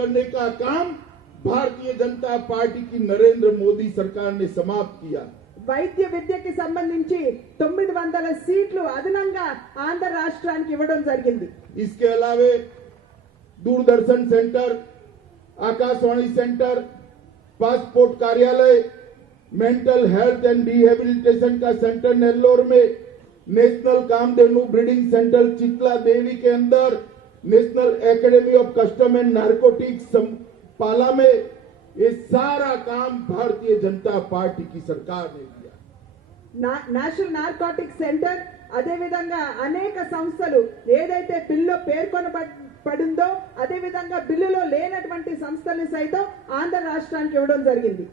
करने का काम भारतीय जनता पार्टी की नरेंद्र मोदी सरकार ने समाप्त किया। వైద్య విద్యకి సంబంధించి 900 సీట్లు అదనంగా ఆంధ్ర రాష్ట్రానికి ఇవ్వడం జరిగింది. इसके अलावे Doordarshan centre, Akashvani centre, passport कार्यालय, मेंटल हेल्थ एंड रिहेबिलिटेशन का सेंटर नेल्लोर में, नेशनल कामधेनु ब्रीडिंग सेंटर चितला देवी के अंदर, national academy of custom and narcotics पाला में, ये सारा काम भारतीय जनता पार्टी की सरकार ने किया। నేషనల్ నార్కోటిక్ సెంటర్ అదే విధంగా అనేక సంస్థలు ఏదైతే బిల్లులో పేర్కొనబడిందో అదే విధంగా బిల్లులో లేనటువంటి సంస్థలు సైతం ఆంధ్ర రాష్ట్రానికి ఇవ్వడం జరిగింది.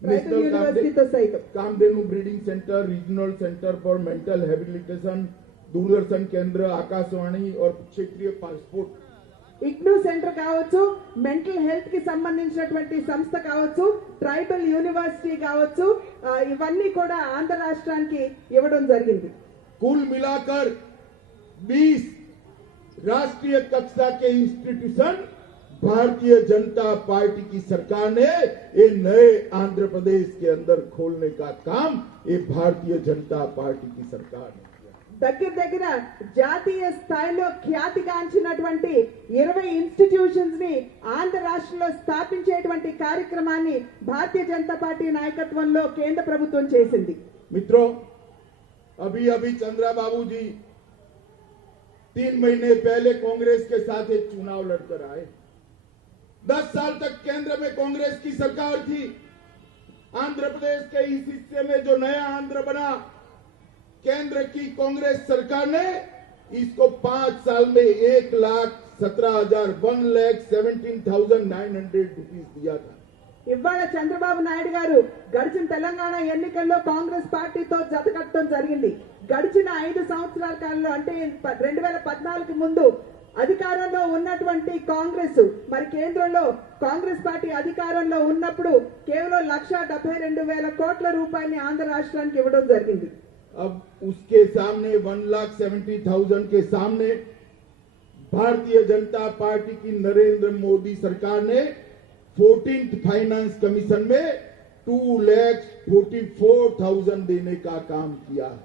యూనివర్సిటీతో సైతం Kamdhenu breeding centre, regional centre for mental habilitation, Doordarshan केंद्र, आकाशवाणी और क्षेत्रीय पासपोर्ट, ఇగ్నూ సెంటర్ కావచ్చు, మెంటల్ హెల్త్ కి సంబంధించినటువంటి సంస్థ కావచ్చు, ట్రైబల్ యూనివర్సిటీ కావచ్చు, ఇవన్నీ కూడా ఆంధ్ర రాష్ట్రానికి ఇవ్వడం జరిగింది. कुल मिलाकर 20 राष्ट्रीय कक्षा के इंस्टीट्यूशन भारतीय जनता पार्टी की सरकार ने ये नए आंध्र प्रदेश के अंदर खोलने का काम ये भारतीय जनता पार्टी की सरकार ने किया। దగ్గర జాతీయ స్థాయిలో ఖ్యాతిగాంచినటువంటి 20 ఇన్స్టిట్యూషన్స్ ని ఆంధ్ర రాష్ట్రంలో స్థాపించేటువంటి కార్యక్రమాన్ని భారతీయ జనతా పార్టీ నాయకత్వంలో కేంద్ర ప్రభుత్వం చేసింది. मित्रों, अभी चंद्रा बाबू जी 3 महीने पहले कांग्रेस के साथ एक चुनाव लड़कर आए। 10 साल तक केंद्र में कांग्रेस की सरकार थी। आंध्र प्रदेश के इस हिस्से में जो नया आंध्र बना, केंद्र की कांग्रेस सरकार ने इसको 5 साल में 1,17,900 रुपीस दिया था। ఇవాళ చంద్రబాబు నాయుడు గారు గడిచిన తెలంగాణ ఎన్నికల్లో కాంగ్రెస్ పార్టీతో జతకట్టడం జరిగింది. గడిచిన 5 సంవత్సరాల కాలంలో అంటే 2014 ముందు అధికారంలో ఉన్నటువంటి కాంగ్రెస్ మరి కేంద్రంలో కాంగ్రెస్ పార్టీ అధికారంలో ఉన్నప్పుడు కేవలం 1,72,000 కోట్ల రూపాయలని ఆంధ్ర రాష్ట్రానికి ఇవ్వడం జరిగింది. अब उसके सामने 1,70,000 के सामने भारतीय जनता पार्टी की नरेंद्र मोदी सरकार ने 14th फाइनेंस कमीशन में 2,44,000 देने का काम किया है।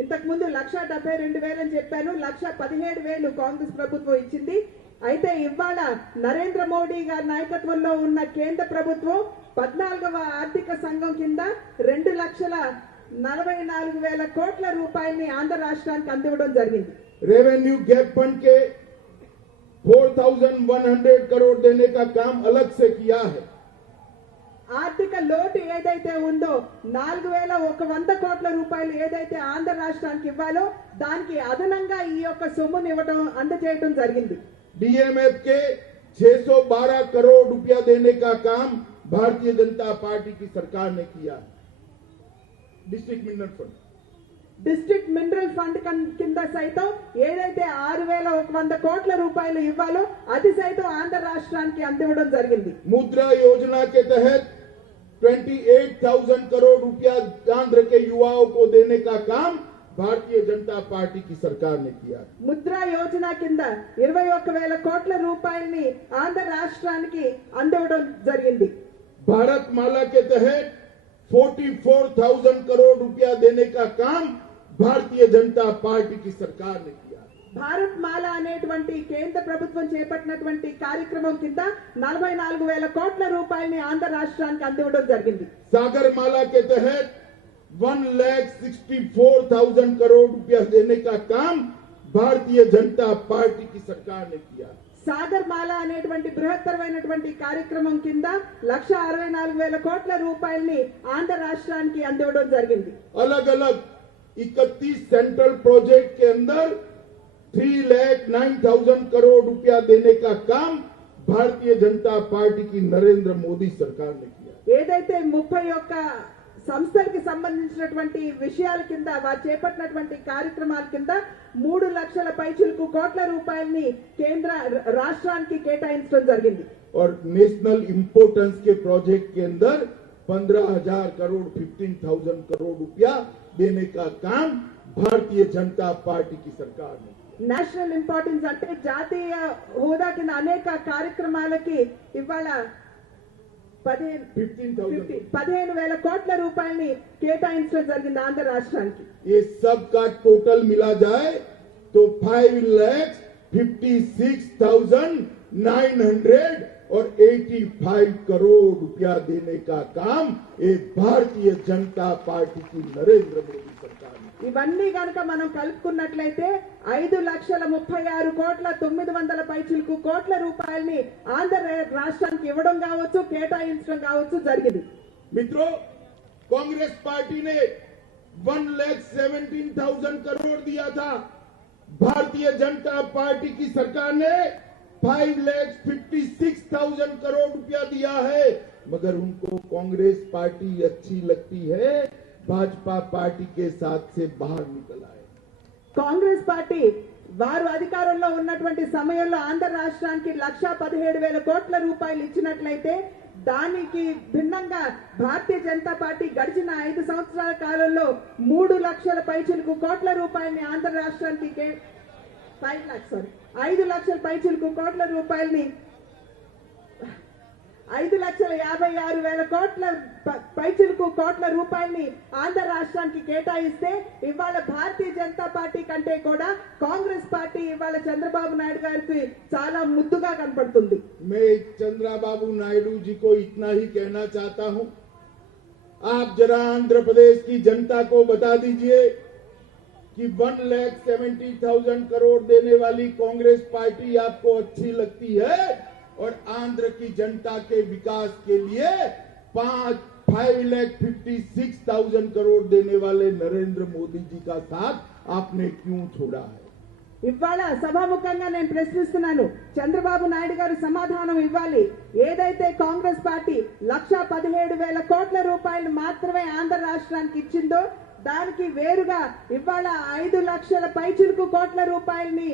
ఇంతకు ముందు 1,72,000 అని చెప్పాను, 1,17,000 కాంగ్రెస్ ప్రభుత్వం ఇచ్చింది. అయితే ఇవాళ నరేంద్ర మోడీ గారి నాయకత్వంలో ఉన్న కేంద్ర ప్రభుత్వం 14వ ఆర్థిక సంఘం కింద 2,44,000 కోట్ల రూపాయలని ఆంధ్ర రాష్ట్రానికి అందివ్వడం జరిగింది. रेवेन्यू गैप फंड के 4,100 करोड़ देने का काम अलग से किया है। ఆర్థిక లోటు ఏదైతే ఉందో 4,100 కోట్ల రూపాయలు ఏదైతే ఆంధ్ర రాష్ట్రానికి ఇవ్వాలో దానికి అదనంగా ఈ యొక్క సొమ్మును ఇవ్వడం అందజేయడం జరిగింది. डीएमएफ के 612 करोड़ रुपया देने का काम भारतीय जनता पार्टी की सरकार ने किया। District mineral fund, district mineral fund కింద సైతం ఏదైతే 6,100 కోట్ల రూపాయలు ఇవ్వాలో అది సైతం ఆంధ్ర రాష్ట్రానికి అందివ్వడం జరిగింది. मुद्रा योजना के तहत 28,000 करोड़ रुपया आंध्र के युवाओं को देने का काम भारतीय जनता पार्टी की सरकार ने किया। ముద్రా యోజన కింద 21,000 కోట్ల రూపాయలని ఆంధ్ర రాష్ట్రానికి అందివ్వడం జరిగింది. भारत माला के तहत 44,000 करोड़ रुपया देने का काम भारतीय जनता पार्टी की सरकार ने किया। భారత్ మాల అనేటువంటి కేంద్ర ప్రభుత్వం చేపట్టినటువంటి కార్యక్రమం కింద 44,000 కోట్ల రూపాయలని ఆంధ్ర రాష్ట్రానికి అందివ్వడం జరిగింది. सागर माला के तहत 1,64,000 करोड़ रुपया देने का काम भारतीय जनता पार्टी की सरकार ने किया। సాగర్ మాల అనేటువంటి బృహత్తరమైనటువంటి కార్యక్రమం కింద 1,64,000 కోట్ల రూపాయలని ఆంధ్ర రాష్ట్రానికి అందివ్వడం జరిగింది. अलग अलग 31 सेंट्रल प्रोजेक्ट के अंदर 3,09,000 करोड़ रुपया देने का काम भारतीय जनता पार्टी की नरेंद्र मोदी सरकार ने किया। ఏదైతే 31 సంస్థలకు సంబంధించినటువంటి విషయాల కింద వారు చేపట్టినటువంటి కార్యక్రమాల కింద 3 లక్షల పైచిలకు కోట్ల రూపాయలని కేంద్ర రాష్ట్రానికి కేటాయించడం జరిగింది. और नेशनल इंपोर्टेंस के प्रोजेक्ट के अंदर 15,000 करोड़ 15,000 करोड़ रुपया देने का काम भारतीय जनता पार्टी की सरकार ने किया। నేషనల్ ఇంపార్టెన్స్ అంటే జాతీయ హోదా కింద అనేక కార్యక్రమాలకి ఇవాళ 15,000 కోట్ల రూపాయలని కేటాయించడం జరిగింది ఆంధ్ర రాష్ట్రానికి. ये सब का टोटल मिला जाए तो 5,56,985 करोड़ रुपया देने का काम ये भारतीय जनता पार्टी की नरेंद्र मोदी सरकार ने। ఇవన్నీ గనక మనం కలుపుకున్నట్లయితే 5,36,900 పైచిలకు కోట్ల రూపాయలని ఆంధ్ర రాష్ట్రానికి ఇవ్వడం కావచ్చు, కేటాయించడం కావచ్చు జరిగింది. मित्रों, कांग्रेस पार्टी ने 1,17,000 करोड़ दिया था. भारतीय जनता पार्टी की सरकार ने 5,56,000 करोड़ रुपया दिया है. मगर उनको कांग्रेस पार्टी अच्छी लगती है, भाजपा पार्टी के साथ से बाहर निकल आए. కాంగ్రెస్ పార్టీ వారు అధికారంలో ఉన్నటువంటి సమయంలో ఆంధ్ర రాష్ట్రానికి 1,17,000 కోట్ల రూపాయలు ఇచ్చినట్లయితే దానికి భిన్నంగా భారతీయ జనతా పార్టీ గడిచిన 5 సంవత్సరాల కాలంలో 3 లక్షల పైచిలకు కోట్ల రూపాయలని ఆంధ్ర రాష్ట్రానికి 5 లక్షల పైచిలకు కోట్ల రూపాయలని 5,56,000 కోట్ల పైచిలకు కోట్ల రూపాయలని ఆంధ్ర రాష్ట్రానికి కేటాయిస్తే ఇవాళ భారతీయ జనతా పార్టీ కంటే కూడా కాంగ్రెస్ పార్టీ ఇవాళ చంద్రబాబు నాయుడు గారికి చాలా ముద్దుగా కనపడుతుంది. मैं चंद्रबाबू नायडू जी को इतना ही कहना चाहता हूं, आप जरा आंध्र प्रदेश की जनता को बता दीजिए कि 1,70,000 करोड़ देने वाली कांग्रेस पार्टी आपको अच्छी लगती है और आंध्र की जनता के विकास के लिए 5,56,000 करोड़ देने वाले नरेंद्र मोदी जी का साथ आपने क्यों छोड़ा है? ఇవాళ సభాముఖంగా నేను ప్రశ్నిస్తున్నాను, చంద్రబాబు నాయుడు గారు సమాధానం ఇవ్వాలి. ఏదైతే కాంగ్రెస్ పార్టీ 1,17,000 కోట్ల రూపాయలు మాత్రమే ఆంధ్ర రాష్ట్రానికి ఇచ్చిందో దానికి వేరుగా ఇవాళ 5 లక్షల పైచిలకు కోట్ల రూపాయలని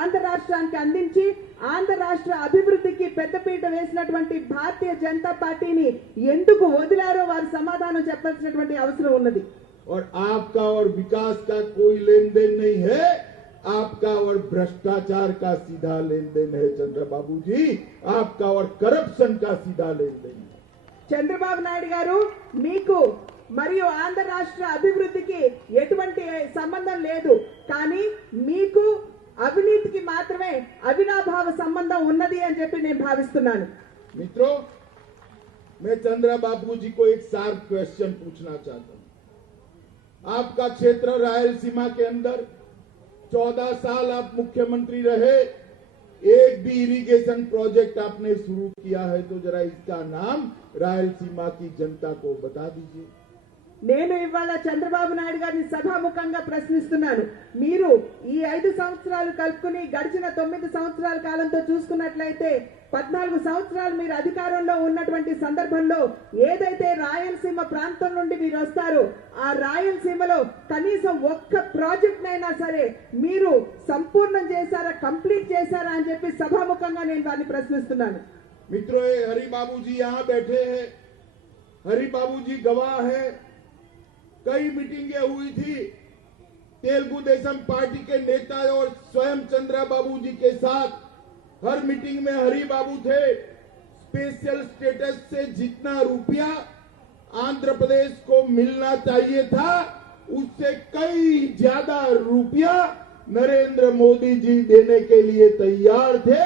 ఆంధ్ర రాష్ట్రానికి అందించి ఆంధ్ర రాష్ట్ర అభివృద్ధికి పెద్దపీట వేసినటువంటి భారతీయ జనతా పార్టీని ఎందుకు వదిలారో వారు సమాధానం చెప్పాల్సినటువంటి అవసరం ఉన్నది. और आपका और विकास का कोई लेन देन नहीं है, आपका और भ्रष्टाचार का सीधा लेन देन है चंद्रबाबू जी, आपका और करप्शन का सीधा लेन देन है. చంద్రబాబు నాయుడు గారు మీకు మరియు ఆంధ్ర రాష్ట్ర అభివృద్ధికి ఎటువంటి సంబంధం లేదు, కానీ మీకు అవినీతికి మాత్రమే అవినాభావ సంబంధం ఉన్నది అని చెప్పి నేను భావిస్తున్నాను. मित्रों, मैं चंद्रबाबू जी को एक शार्प क्वेश्चन पूछना चाहता हूं. आपका क्षेत्र रायलसीमा के अंदर 14 साल आप मुख्यमंत्री रहे, एक भी इरिगेशन प्रोजेक्ट आपने शुरू किया है तो जरा इसका नाम रायलसीमा की जनता को बता दीजिए. నేను ఇవాళ చంద్రబాబు నాయుడు గారిని సభాముఖంగా ప్రశ్నిస్తున్నాను. మీరు ఈ 5 సంవత్సరాలు కలుపుకుని గడిచిన 9 సంవత్సరాల కాలంతో చూసుకున్నట్లయితే 14 సంవత్సరాలు మీరు అధికారంలో ఉన్నటువంటి సందర్భంలో ఏదైతే రాయలసీమ ప్రాంతం నుండి మీరు వస్తారో ఆ రాయలసీమలో కనీసం ఒక్క ప్రాజెక్ట్ అయినా సరే మీరు సంపూర్ణం చేశారా, కంప్లీట్ చేశారా అని చెప్పి సభాముఖంగా నేను వారిని ప్రశ్నిస్తున్నాను. मित्रों, हरि बाबू जी यहाँ बैठे हैं, हरि बाबू जी गवाह है. कई मीटिंगें हुई थी तेलुगु देशम पार्टी के नेता और स्वयं चंद्रबाबू जी के साथ. हर मीटिंग में हरि बाबू थे. स्पेशल स्टेटस से जितना रुपया आंध्र प्रदेश को मिलना चाहिए था उससे कई ज्यादा रुपया नरेंद्र मोदी जी देने के लिए तैयार थे,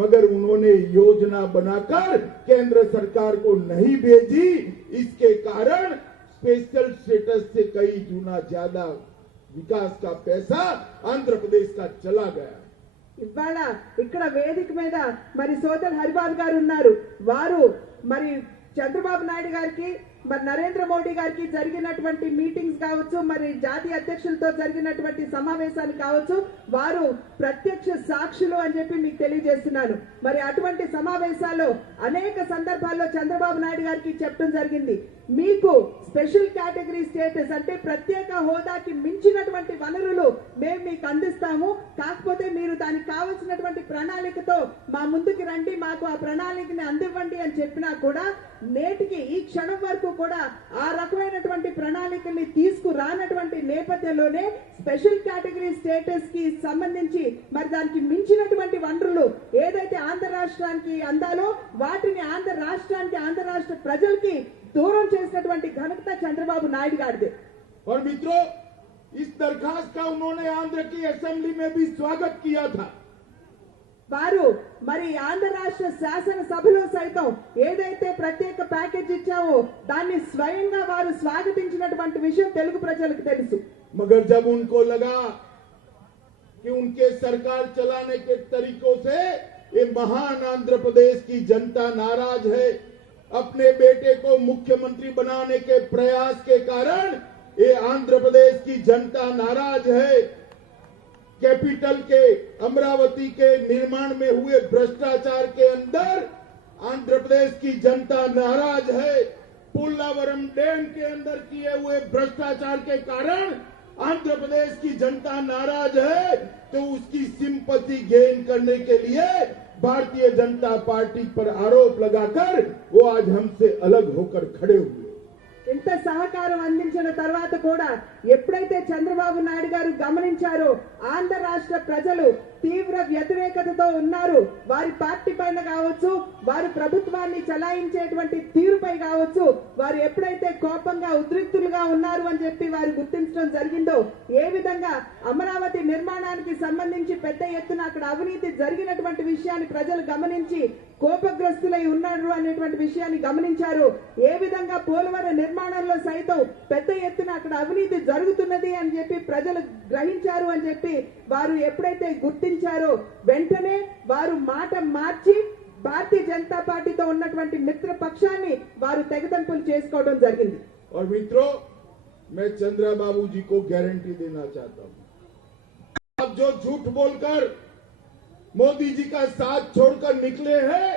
मगर उन्होंने योजना बनाकर केंद्र सरकार को नहीं भेजी. इसके कारण स्पेशल स्टेटस से कई गुना ज्यादा विकास का पैसा आंध्र प्रदेश का चला गया. ఇవాళ ఇక్కడ వేదిక మీద మరి సోదరు హరిబాబు గారు ఉన్నారు. వారు మరి చంద్రబాబు నాయుడు గారికి మరి నరేంద్ర మోడీ గారికి జరిగినటువంటి మీటింగ్స్ కావచ్చు, మరి జాతీయ అధ్యక్షులతో జరిగినటువంటి సమావేశాలు కావచ్చు, వారు ప్రత్యక్ష సాక్షులు అని చెప్పి మీకు తెలియజేస్తున్నాను. మరి అటువంటి సమావేశాల్లో అనేక సందర్భాల్లో చంద్రబాబు నాయుడు గారికి చెప్పడం జరిగింది, మీకు స్పెషల్ కేటగిరీ స్టేటస్ అంటే ప్రత్యేక హోదాకి మించినటువంటి వనరులు మేము మీకు అందిస్తాము, కాకపోతే మీరు దానికి కావలసినటువంటి ప్రణాళికతో మా ముందుకు రండి, మాకు ఆ ప్రణాళికని అందివ్వండి అని చెప్పినా కూడా నేటికి ఈ క్షణం వరకు కూడా ఆ రకమైనటువంటి ప్రణాళికల్ని తీసుకురానటువంటి నేపథ్యంలోనే స్పెషల్ కేటగిరీ స్టేటస్ కి సంబంధించి మరి దానికి మించినటువంటి వనరులు ఏదైతే ఆంధ్ర రాష్ట్రానికి అందాలో వాటిని ఆంధ్ర రాష్ట్రానికి ఆంధ్ర రాష్ట్ర ప్రజలకి దూరం చేసినటువంటి ఘనత చంద్రబాబు నాయుడు గారిదే. और मित्रों, इस दरखास्त का उन्होंने आंध्र की असेंबली में भी स्वागत किया था। వారు మరి ఆంధ్ర రాష్ట్ర శాసనసభలో సైతం ఏదైతే ప్రత్యేక ప్యాకేజ్ ఇచ్చావో దాన్ని స్వయంగా వారు స్వాగతించినటువంటి విషయం తెలుగు ప్రజలకు తెలుసు. मगर जब उनको लगा कि उनके सरकार चलाने के तरीकों से ये महान आंध्र प्रदेश की जनता नाराज है, अपने बेटे को मुख्यमंत्री बनाने के प्रयास के कारण ये आंध्र प्रदेश की जनता नाराज है, कैपिटल के अमरावती के निर्माण में हुए भ्रष्टाचार के अंदर आंध्र प्रदेश की जनता नाराज है, पोलावरम डैम के अंदर किए हुए भ्रष्टाचार के कारण आंध्र प्रदेश की जनता नाराज है, तो उसकी सिंपैथी गेन करने के लिए भारतीय जनता पार्टी पर आरोप लगाकर वो आज हमसे अलग होकर खड़े हुए। ఇంత సహకారం అందించిన తర్వాత కూడా ఎప్పుడైతే చంద్రబాబు నాయుడు గారు గమనించారో ఆంధ్ర రాష్ట్ర ప్రజలు తీవ్ర వ్యతిరేకతతో ఉన్నారు, వారి పార్టీ పైన కావచ్చు, వారి ప్రభుత్వాన్ని చలాయించేటువంటి తీరుపై కావచ్చు, వారు ఎప్పుడైతే కోపంగా ఉద్రిక్తులుగా ఉన్నారు అని చెప్పి వారు గుర్తించడం జరిగిందో, ఏ విధంగా అమరావతి నిర్మాణానికి సంబంధించి పెద్ద ఎత్తున అక్కడ అవినీతి జరిగినటువంటి విషయాన్ని ప్రజలు గమనించి కోపగ్రస్తులై ఉన్నారు అనేటువంటి విషయాన్ని గమనించారు. ఏ విధంగా పోలవరం నిర్మాణంలో సైతం పెద్ద ఎత్తున అక్కడ అవినీతి జరుగుతున్నది అని చెప్పి ప్రజలు గ్రహించారు అని చెప్పి వారు ఎప్పుడైతే గుర్తించారో వెంటనే వారు మాట మార్చి భారతీయ జనతా పార్టీతో ఉన్నటువంటి మిత్ర పక్షాన్ని వారు తెగతెంపులు చేసుకోవడం జరిగింది. और मित्रों, मैं चंद्रबाबू जी को गारंटी देना चाहता हूं, आप जो झूठ बोलकर मोदी जी का साथ छोड़कर निकले हैं,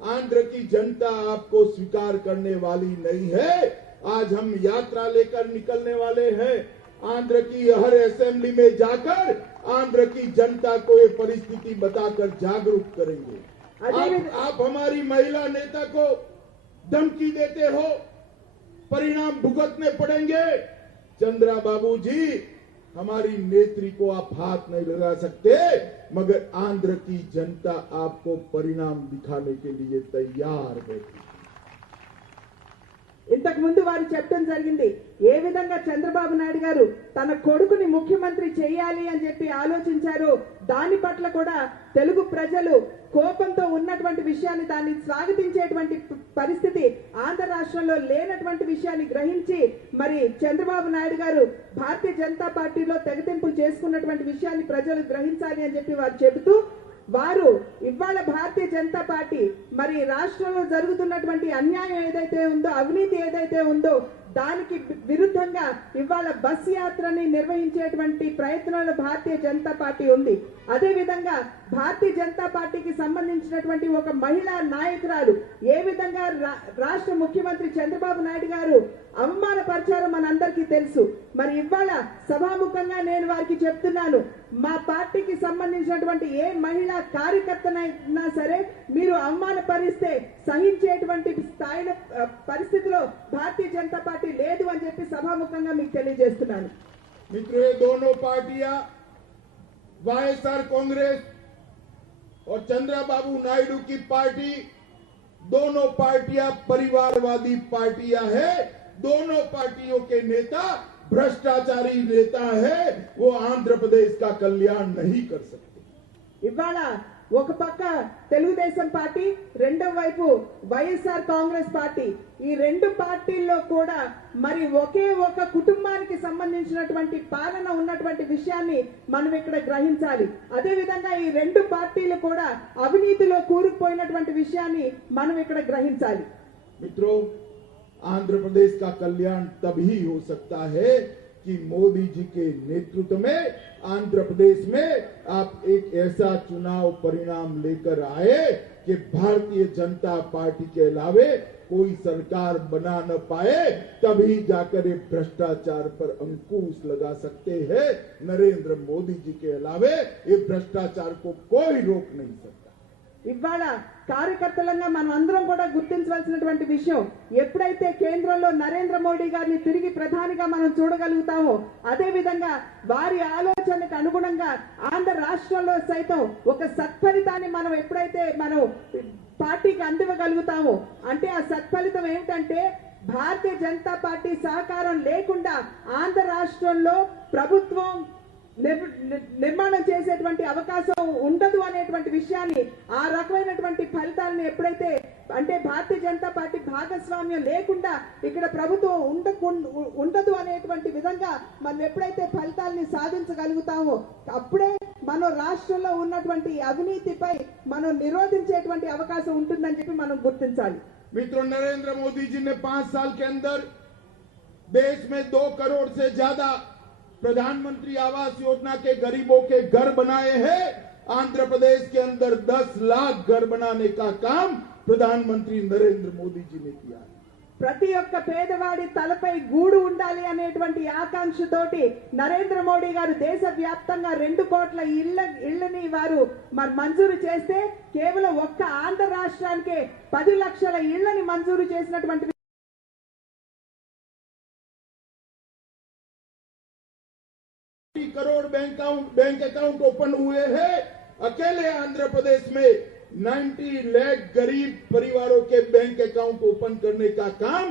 आंध्र की जनता आपको स्वीकार करने वाली नहीं है। आज हम यात्रा लेकर निकलने वाले हैं, आंध्र की हर असेंबली में जाकर आंध्र की जनता को ये परिस्थिति बताकर जागरूक करेंगे। आप हमारी महिला नेता को धमकी देते हो, परिणाम भुगतने पड़ेंगे। चंद्रबाबू जी, हमारी नेत्री को आप हाथ नहीं लगा सकते, मगर आंध्र की जनता आपको परिणाम दिखाने के लिए तैयार है। ఇంతకు ముందు వారు చెప్పడం జరిగింది ఏ విధంగా చంద్రబాబు నాయుడు గారు తన కొడుకుని ముఖ్యమంత్రి చేయాలి అని చెప్పి ఆలోచించారు. దాని పట్ల కూడా తెలుగు ప్రజలు కోపంతో ఉన్నటువంటి విషయాన్ని దాన్ని స్వాగతించేటువంటి పరిస్థితి ఆంధ్ర రాష్ట్రంలో లేనటువంటి విషయాన్ని గ్రహించి మరి చంద్రబాబు నాయుడు గారు భారతీయ జనతా పార్టీలో తెగతింపులు చేసుకున్నటువంటి విషయాన్ని ప్రజలు గ్రహించాలి అని చెప్పి వారు చెబుతూ వారు ఇవాళ భారతీయ జనతా పార్టీ మరి రాష్ట్రంలో జరుగుతున్నటువంటి అన్యాయం ఏదైతే ఉందో, అవినీతి ఏదైతే ఉందో దానికి విరుద్ధంగా ఇవాళ బస్ యాత్రని నిర్వహించేటువంటి ప్రయత్నంలో భారతీయ జనతా పార్టీ ఉంది. అదే విధంగా భారతీయ జనతా పార్టీకి సంబంధించినటువంటి ఒక మహిళా నాయకురాలు ఏ విధంగా రాష్ట్ర ముఖ్యమంత్రి చంద్రబాబు నాయుడు గారు అవమానపరిచారో మనందరికీ తెలుసు. మరి ఇవాళ సభాముఖంగా నేను వారికి చెప్తున్నాను, మా పార్టీకి సంబంధించినటువంటి ఏ మహిళా కార్యకర్తనైనా సరే మీరు అవమానపరిస్తే సహించేటువంటి స్థాయిలో పరిస్థితిలో భారతీయ జనతా పార్టీ లేదు అని చెప్పి సభాముఖంగా మీకు తెలియజేస్తున్నాను. मित्रों, ये दोनों पार्टियां वाईएसआर कांग्रेस और चंद्रबाबू नायडू की पार्टी, दोनों पार्टियां परिवारवादी पार्टियां हैं। दोनों पार्टियों के नेता भ्रष्टाचारी नेता है, वो आंध्र प्रदेश का कल्याण नहीं कर सकते। ఇవాళ ఒక పక్క తెలుగుదేశం పార్టీ, రెండవ వైపు వైఎస్ఆర్ కాంగ్రెస్ పార్టీ, ఈ రెండు పార్టీల్లో కూడా మరి ఒకే ఒక కుటుంబానికి సంబంధించినటువంటి పాలన ఉన్నటువంటి విషయాన్ని మనం ఇక్కడ గ్రహించాలి. అదే విధంగా ఈ రెండు పార్టీలు కూడా అవినీతిలో కూరుకుపోయినటువంటి విషయాన్ని మనం ఇక్కడ గ్రహించాలి. मित्रों, आंध्र प्रदेश का कल्याण तभी हो सकता है कि मोदी जी के नेतृत्व में आंध्र प्रदेश में आप एक ऐसा चुनाव परिणाम लेकर आए कि भारतीय जनता पार्टी के अलावे कोई सरकार बना न पाए, तभी जाकर ये भ्रष्टाचार पर अंकुश लगा सकते हैं। नरेंद्र मोदी जी के अलावे ये भ्रष्टाचार को कोई रोक नहीं सकता। ఇవాళ కార్యకర్తలంగా మనం అందరం కూడా గుర్తించవలసినటువంటి విషయం, ఎప్పుడైతే కేంద్రంలో నరేంద్ర మోడీ గారిని తిరిగి ప్రధానిగా మనం చూడగలుగుతామో, అదే విధంగా వారి ఆలోచనకు అనుగుణంగా ఆంధ్ర రాష్ట్రంలో సైతం ఒక సత్ఫలితాన్ని మనం ఎప్పుడైతే మనం పార్టీకి అందివ్వగలుగుతామో, అంటే ఆ సత్ఫలితం ఏమిటంటే భారతీయ జనతా పార్టీ సహకారం లేకుండా ఆంధ్ర రాష్ట్రంలో ప్రభుత్వం నిర్మాణం చేసేటువంటి అవకాశం ఉండదు అనేటువంటి విషయాన్ని, ఆ రకమైనటువంటి ఫలితాలను ఎప్పుడైతే అంటే భారతీయ జనతా పార్టీ భాగస్వామ్యం లేకుండా ఇక్కడ ప్రభుత్వం ఉండదు అనేటువంటి విధంగా మనం ఎప్పుడైతే ఫలితాలని సాధించగలుగుతామో, అప్పుడే మనం రాష్ట్రంలో ఉన్నటువంటి అవినీతిపై మనం నిరోధించేటువంటి అవకాశం ఉంటుందని చెప్పి మనం గుర్తించాలి. मित्रों, नरेंद्र मोदी जी ने 5 साल के अंदर देश में 2 करोड़ से ज्यादा प्रधानमंत्री आवास योजना के गरीबों के घर बनाए हैं। आंध्र प्रदेश के अंदर 10 लाख घर बनाने का काम प्रधानमंत्री नरेंद्र मोदी जी ने किया है। ప్రతి ఒక్క పేదవాడి తలపై గూడు ఉండాలి అనేటువంటి ఆకాంక్షతోటి నరేంద్ర మోడీ గారు దేశవ్యాప్తంగా 2 కోట్ల ఇళ్లని వారు మంజూరు చేస్తే, కేవలం ఒక్క ఆంధ్ర రాష్ట్రానికే 10 లక్షల ఇళ్లని మంజూరు చేసినటువంటి करोड़ बैंक अकाउंट ओपन हुए हैं। अकेले आंध्र प्रदेश में 90 लाख गरीब परिवारों के बैंक अकाउंट ओपन करने का काम